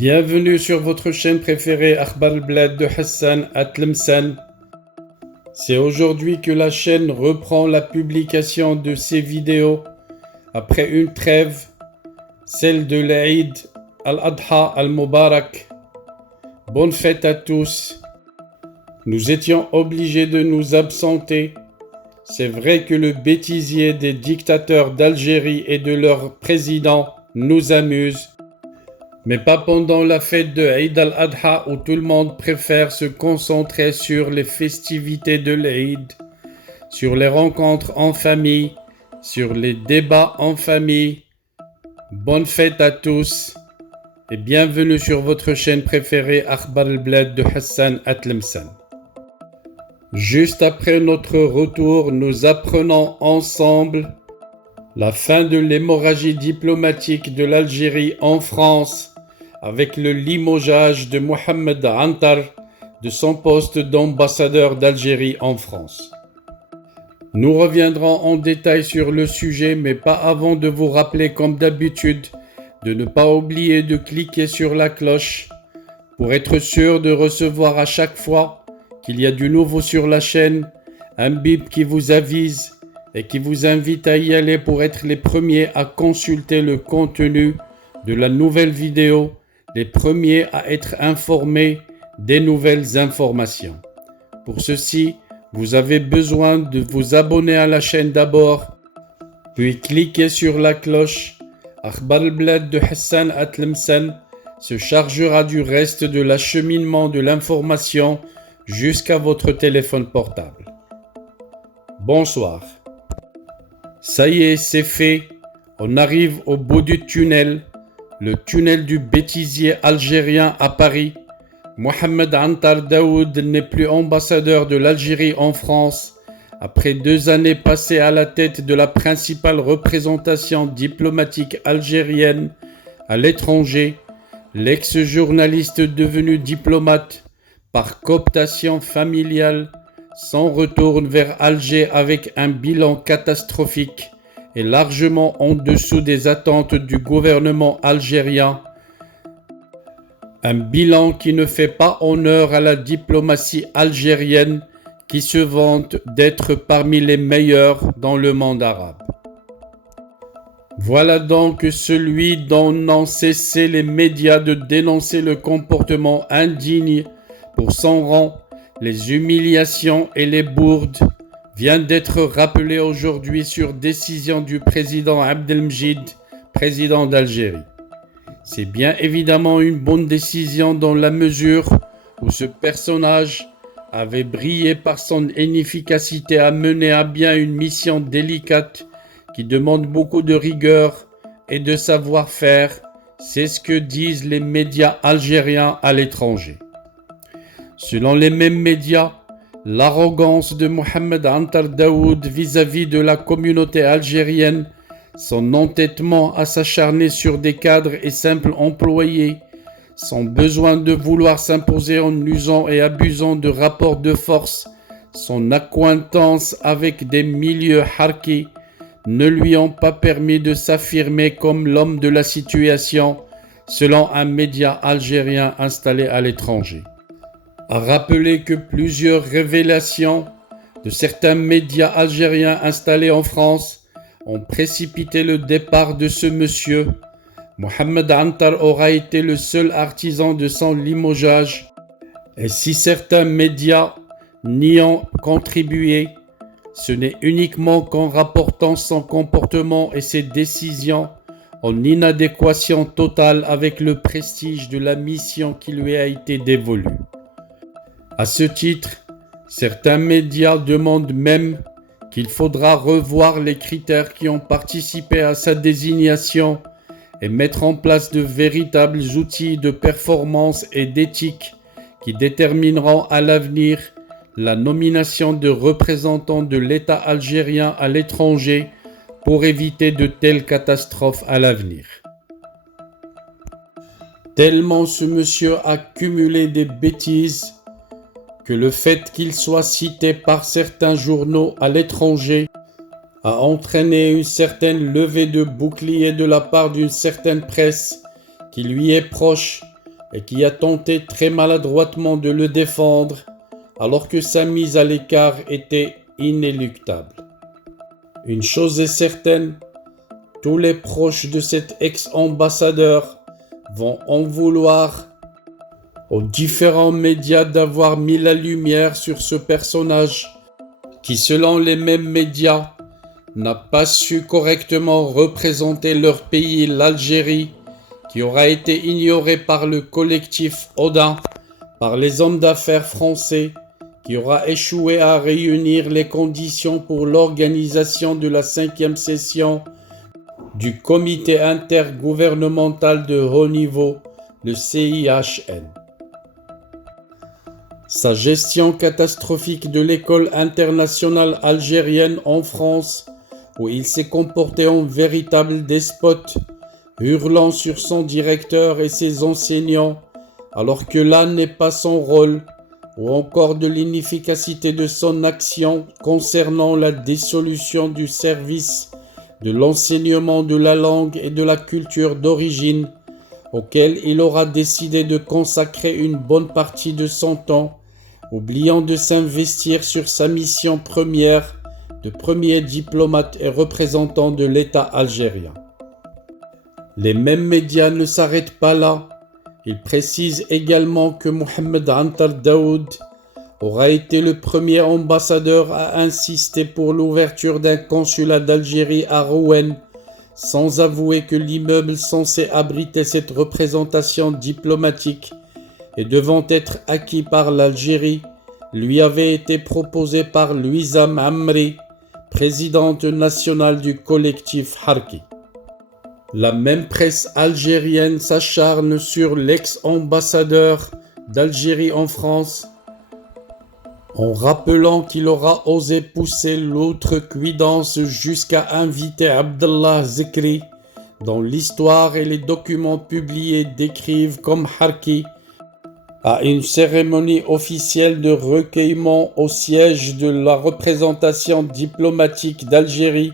Bienvenue sur votre chaîne préférée Akhbar al-Blad de Hassan Atlemsan. C'est aujourd'hui que la chaîne reprend la publication de ses vidéos après une trêve, celle de l'Aïd al-Adha al-Mubarak. Bonne fête à tous. Nous étions obligés de nous absenter. C'est vrai que le bêtisier des dictateurs d'Algérie et de leur président nous amuse. Mais pas pendant la fête de Eid al-Adha où tout le monde préfère se concentrer sur les festivités de l'Eid, sur les rencontres en famille, sur les débats en famille. Bonne fête à tous et bienvenue sur votre chaîne préférée Akhbar al-Blad de Hassan Atlemsan. Juste après notre retour, nous apprenons ensemble la fin de l'hémorragie diplomatique de l'Algérie en France avec le limogeage de Mohamed Antar de son poste d'ambassadeur d'Algérie en France. Nous reviendrons en détail sur le sujet, mais pas avant de vous rappeler comme d'habitude de ne pas oublier de cliquer sur la cloche pour être sûr de recevoir à chaque fois qu'il y a du nouveau sur la chaîne, un bip qui vous avise et qui vous invite à y aller pour être les premiers à consulter le contenu de la nouvelle vidéo, les premiers à être informés des nouvelles informations. Pour ceci, vous avez besoin de vous abonner à la chaîne d'abord, puis cliquer sur la cloche. Akhbar al-Blad de Hassan Atlemsan se chargera du reste de l'acheminement de l'information jusqu'à votre téléphone portable. Bonsoir. Ça y est, c'est fait. On arrive au bout du tunnel, le tunnel du bêtisier algérien à Paris. Mohamed Antar Daoud n'est plus ambassadeur de l'Algérie en France. Après 2 années passées à la tête de la principale représentation diplomatique algérienne à l'étranger, l'ex-journaliste devenu diplomate par cooptation familiale s'en retourne vers Alger avec un bilan catastrophique et largement en dessous des attentes du gouvernement algérien. Un bilan qui ne fait pas honneur à la diplomatie algérienne qui se vante d'être parmi les meilleurs dans le monde arabe. Voilà donc celui dont n'ont cessé les médias de dénoncer le comportement indigne pour son rang, les humiliations et les bourdes, vient d'être rappelé aujourd'hui sur décision du président Abdelmjid, président d'Algérie. C'est bien évidemment une bonne décision dans la mesure où ce personnage avait brillé par son inefficacité à mener à bien une mission délicate qui demande beaucoup de rigueur et de savoir-faire. C'est ce que disent les médias algériens à l'étranger. Selon les mêmes médias, l'arrogance de Mohamed Antar Daoud vis-à-vis de la communauté algérienne, son entêtement à s'acharner sur des cadres et simples employés, son besoin de vouloir s'imposer en usant et abusant de rapports de force, son accointance avec des milieux harkis, ne lui ont pas permis de s'affirmer comme l'homme de la situation, selon un média algérien installé à l'étranger. A rappeler que plusieurs révélations de certains médias algériens installés en France ont précipité le départ de ce monsieur. Mohamed Antar aura été le seul artisan de son limogeage. Et si certains médias n'y ont contribué, ce n'est uniquement qu'en rapportant son comportement et ses décisions en inadéquation totale avec le prestige de la mission qui lui a été dévolue. À ce titre, certains médias demandent même qu'il faudra revoir les critères qui ont participé à sa désignation et mettre en place de véritables outils de performance et d'éthique qui détermineront à l'avenir la nomination de représentants de l'État algérien à l'étranger pour éviter de telles catastrophes à l'avenir. Tellement ce monsieur a cumulé des bêtises que le fait qu'il soit cité par certains journaux à l'étranger a entraîné une certaine levée de bouclier de la part d'une certaine presse qui lui est proche et qui a tenté très maladroitement de le défendre alors que sa mise à l'écart était inéluctable. Une chose est certaine, tous les proches de cet ex-ambassadeur vont en vouloir aux différents médias d'avoir mis la lumière sur ce personnage qui, selon les mêmes médias, n'a pas su correctement représenter leur pays, l'Algérie, qui aura été ignoré par le collectif Odin, par les hommes d'affaires français, qui aura échoué à réunir les conditions pour l'organisation de la 5e session du comité intergouvernemental de haut niveau, le CIHN. Sa gestion catastrophique de l'école internationale algérienne en France, où il s'est comporté en véritable despote, hurlant sur son directeur et ses enseignants, alors que là n'est pas son rôle, ou encore de l'inefficacité de son action concernant la dissolution du service de l'enseignement de la langue et de la culture d'origine, auquel il aura décidé de consacrer une bonne partie de son temps, oubliant de s'investir sur sa mission première de premier diplomate et représentant de l'État algérien. Les mêmes médias ne s'arrêtent pas là. Ils précisent également que Mohamed Antar Daoud aura été le premier ambassadeur à insister pour l'ouverture d'un consulat d'Algérie à Rouen, sans avouer que l'immeuble censé abriter cette représentation diplomatique et devant être acquis par l'Algérie, lui avait été proposé par Louisa Amri, présidente nationale du collectif Harki. La même presse algérienne s'acharne sur l'ex-ambassadeur d'Algérie en France, en rappelant qu'il aura osé pousser l'outrecuidance jusqu'à inviter Abdallah Zikri, dont l'histoire et les documents publiés décrivent comme Harki, à une cérémonie officielle de recueillement au siège de la représentation diplomatique d'Algérie,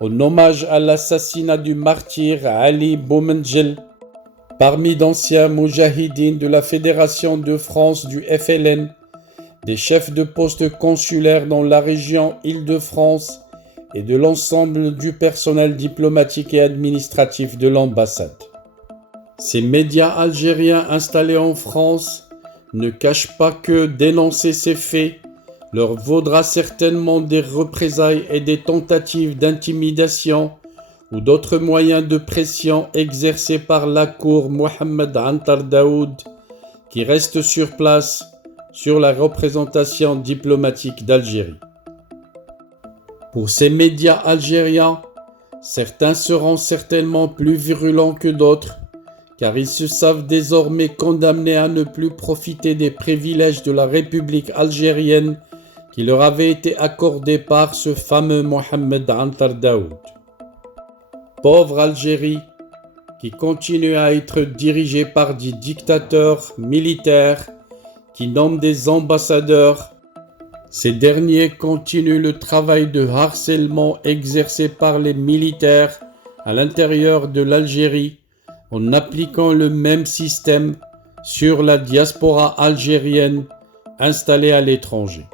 en hommage à l'assassinat du martyr Ali Boumendjel, parmi d'anciens moujahidines de la Fédération de France du FLN, des chefs de poste consulaires dans la région Île-de-France et de l'ensemble du personnel diplomatique et administratif de l'ambassade. Ces médias algériens installés en France ne cachent pas que dénoncer ces faits leur vaudra certainement des représailles et des tentatives d'intimidation ou d'autres moyens de pression exercés par la cour Mohamed Antar Daoud, qui reste sur place sur la représentation diplomatique d'Algérie. Pour ces médias algériens, certains seront certainement plus virulents que d'autres, car ils se savent désormais condamnés à ne plus profiter des privilèges de la République algérienne qui leur avaient été accordés par ce fameux Mohamed Antar Daoud. Pauvre Algérie, qui continue à être dirigée par des dictateurs militaires qui nomment des ambassadeurs. Ces derniers continuent le travail de harcèlement exercé par les militaires à l'intérieur de l'Algérie en appliquant le même système sur la diaspora algérienne installée à l'étranger.